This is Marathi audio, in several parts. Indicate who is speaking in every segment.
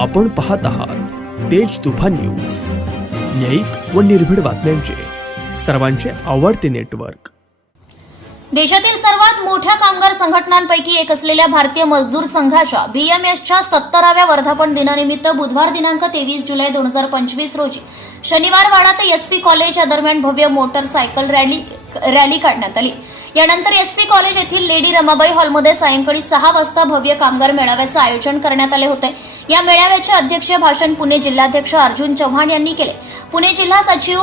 Speaker 1: आपण पाहत आहात तेज तुफान न्यूज. न्यायिक व निर्भीड बातम्यांचे. सर्वांचे आवडते नेटवर्क.
Speaker 2: देशातील सर्वात मोठ्या कामगार संघटनांपैकी एक असलेल्या भारतीय मजदूर संघाच्या बीएमएसच्या सत्तराव्या वर्धापन दिनानिमित्त बुधवार दिनांक तेवीस जुलै दोन हजार पंचवीस रोजी शनिवार वाडा ते एसपी कॉलेज या दरम्यान भव्य मोटरसायकल रॅली रॅली काढण्यात आली. यानंतर एस पी कॉलेज येथील लेडी रमाबाई हॉलमध्ये सायंकाळी सहा वाजता भव्य कामगार मेळाव्याचं आयोजन करण्यात आले होते. या मेळाव्याचे अध्यक्ष भाषण पुणे जिल्हाध्यक्ष अर्जुन चव्हाण यांनी केले. पुणे जिल्हा सचिव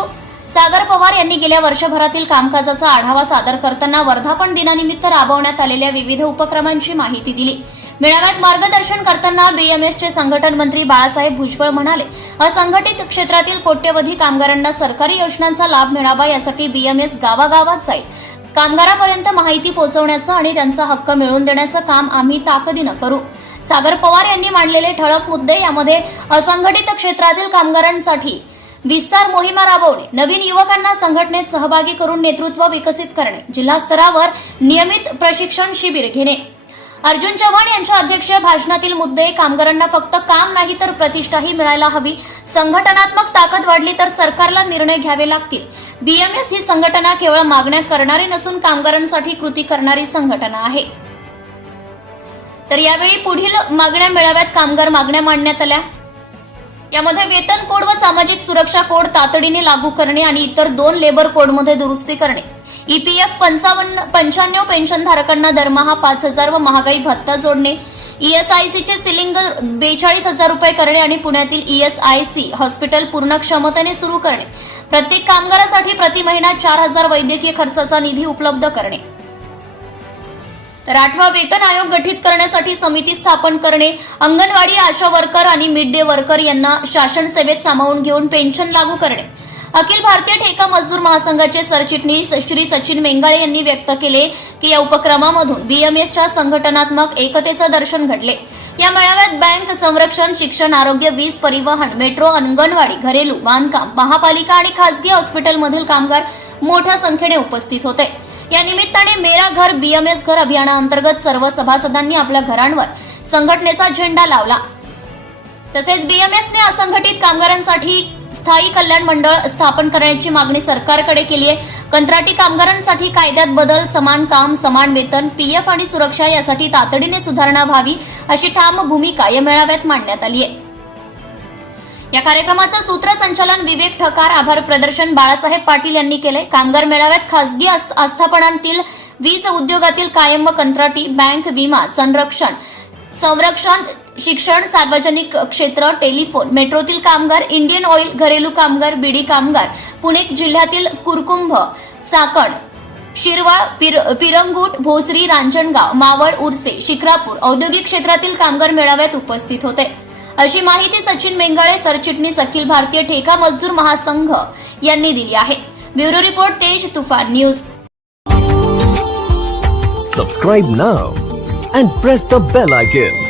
Speaker 2: सागर पवार यांनी गेल्या वर्षभरातील कामकाजाचा आढावा सादर करताना वर्धापन दिनानिमित्त राबवण्यात आलेल्या विविध उपक्रमांची माहिती दिली. मेळाव्यात मार्गदर्शन करताना बीएमएसचे संघटन मंत्री बाळासाहेब भुजबळ म्हणाले असंघटित क्षेत्रातील कोट्यवधी कामगारांना सरकारी योजनांचा लाभ मिळावा यासाठी बीएमएस गावागावात जाईल. कामगारापर्यंत माहिती पोहोचवण्याचं आणि त्यांचा हक्क मिळवून देण्याचं काम आम्ही ताकदीनं करू. सागर पवार यांनी मांडलेले ठळक मुद्दे यामध्ये असंघटित क्षेत्रातील कामगारांसाठी विस्तार मोहिमा राबवणे नवीन युवकांना संघटनेत सहभागी करून नेतृत्व विकसित करणे जिल्हा स्तरावर नियमित प्रशिक्षण शिबिर घेणे. अर्जुन चव्हाण यांच्या अध्यक्ष भाषणातील मुद्दे कामगारांना फक्त काम नाही तर प्रतिष्ठाही मिळायला हवी. संघटनात्मक ताकद वाढली तर सरकारला निर्णय घ्यावे लागतील. बीएमएस ही संघटना केवळ मागण्या करणारी नसून कामगारांसाठी कृती करणारी संघटना आहे. तर यावेळी पुढील मागण्या मेळाव्यात कामगार मागण्या मांडण्यात आल्या. यामध्ये वेतन कोड व सामाजिक सुरक्षा कोड तातडीने लागू करणे आणि इतर दोन लेबर कोडमध्ये दुरुस्ती करणे. ईपीएफ पंचावन्न पंच्याण्णव पेन्शन धारकांना दरमहा पाच हजार व महागाई भत्ता जोडणे ईएसआयसीचे सिलिंग बेचाळीस हजार रुपये करणे आणि पुण्यातील ईएसआयसी हॉस्पिटल पूर्ण क्षमतेने सुरू करणे. प्रत्येक कामगारासाठी प्रति महिना चार हजार वैद्यकीय खर्चाचा निधी उपलब्ध करणे. तर आठवा वेतन आयोग गठीत करण्यासाठी समिती स्थापन करणे. अंगणवाडी आशा वर्कर आणि मिड डे वर्कर यांना शासन सेवेत सामावून घेऊन पेन्शन लागू करणे. अखिल भारतीय ठेका मजदूर महासंघाचे सरचिटणीस श्री सचिन मेंगाळे यांनी व्यक्त केले की या उपक्रमामधून बीएमएसच्या संघटनात्मक एकतेचं दर्शन घडले. या मेळाव्यात बँक संरक्षण शिक्षण आरोग्य वीज परिवहन मेट्रो अंगणवाडी घरेलू बांधकाम महापालिका आणि खासगी हॉस्पिटलमधील कामगार मोठ्या संख्येने उपस्थित होते. या निमित्ताने मेरा घर बीएमएस घर अभियानाअंतर्गत सर्व सभासदांनी आपल्या घरांवर संघटनेचा झेंडा लावला. तसेच बीएमएसने असंघटित कामगारांसाठी स्थायी कल्याण मंडळ स्थापन करण्याची मागणी सरकारकडे केली आहे. कंत्राटी कामगारांसाठी कायद्यात बदल समान काम समान वेतन पीएफ आणि सुरक्षा यासाठी तातडीने सुधारणा व्हावी अशी ठाम भूमिका या मेळाव्यात मांडण्यात आली आहे. या कार्यक्रमाचं सूत्रसंचालन विवेक ठकार आभार प्रदर्शन बाळासाहेब पाटील यांनी केले कामगार मेळाव्यात खासगी आस्थापनांतील वीज उद्योगातील कायम व कंत्राटी बँक विमा संरक्षण संरक्षण शिक्षण सार्वजनिक क्षेत्र टेलिफोन मेट्रोतील कामगार इंडियन ऑइल घरेलू कामगार बीडी कामगार पुणे जिल्ह्यातील कुरकुंभ चाकण शिरवाळ पिर पिरंगुट भोसरी रांजणगाव मावळ उर्से शिक्रापूर औद्योगिक क्षेत्रातील कामगार मेळाव्यात उपस्थित होते. अशी माहिती सचिन मेंगाळे सरचिटणीस अखिल भारतीय ठेका मजदूर महासंघ यांनी दिली आहे. Bureau report Tej Toofan news.
Speaker 3: Subscribe now and press the bell icon